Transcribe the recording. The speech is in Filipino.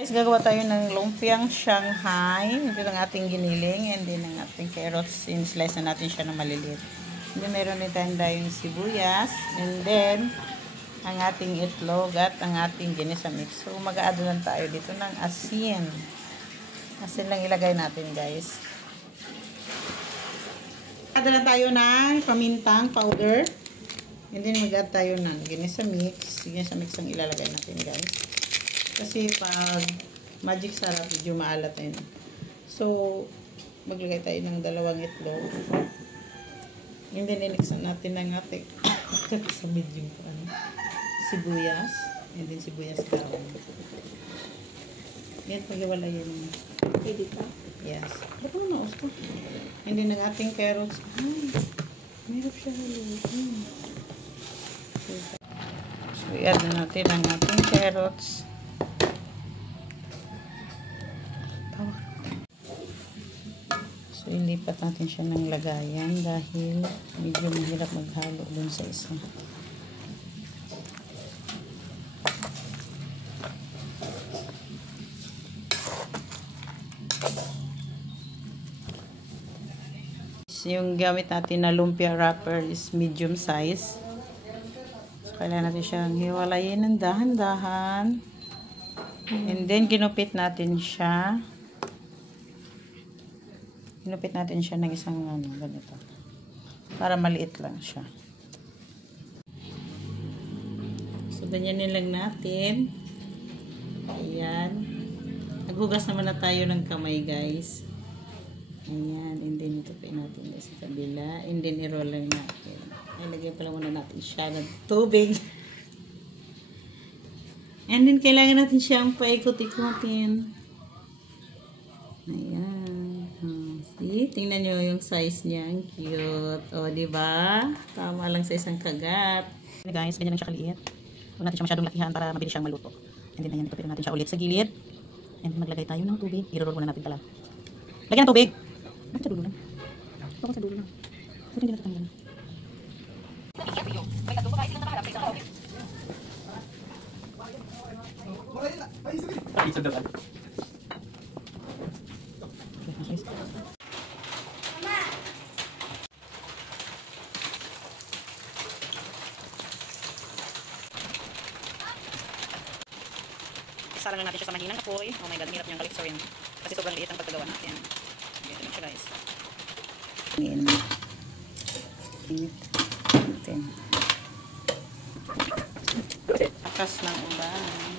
Guys, gagawa tayo ng lumpiang Shanghai. Ito ang ating giniling and then ang ating carrots. Slice na natin siya ng maliliit. And then meron din tayong sibuyas and then ang ating itlog at ang ating ginisa mix. So mag-a-add lang tayo dito ng asin. Asin lang ilagay natin, guys. Add lang tayo ng pamintang powder. And then mag-add tayo ng ginisa mix. Ginisa mix ang ilalagay natin, guys. Kasi pag magic sarap, medyo maalat yun. So, maglagay tayo ng 2 itlog. And then, iniksan natin ng ating sa medium pa, sibuyas. And then, sibuyas bawang. Yan, pag-iwala yun. Pwede pa? Yes. Ba't mo naos ko? And then, ang ating carrots. Ay, mayroon siya haluin. So, i-add na natin ang ating carrots. So, ilipat natin siya ng lagayan dahil medyo mahirap maghalo dun sa isa. Yung gamit natin na lumpia wrapper is medium size. So, kailangan natin siyang hiwalayin ng dahan-dahan. And then, ginupit natin siya. Ginupit natin siya ng isang ganito. Para maliit lang siya. So, ganyanin lang natin. Ayan. Naghugas naman na tayo ng kamay, guys. Ayan. And then, itupin natin sa kabila. And then, i-roll lang natin. Ay, lagyan pala muna natin siya ng tubig. And then, kailangan natin siyang paikot-ikotin. Ayan. See? Tingnan nyo yung size niya. Ang cute. O, diba? Tama lang sa isang kagat. Okay, guys, ganyan lang siya kaliit. Huwag natin siya masyadong lakihan para mabilis siyang maluto. And then, ayan, itupirin natin siya ulit sa gilid. And then, maglagay tayo ng tubig. I-roll muna natin pala. Lagyan ng tubig! Bakit sa dulo lang? Bakit sa dulo lang? Bakit hindi natatanggal? Isalang lang natin siya sa mahinang apoy. Oh my god, hirap niyang kaliksorin. Kasi sobrang liit ang pagkagawa natin. Ganyan lang siya, guys. Akas ng ulan.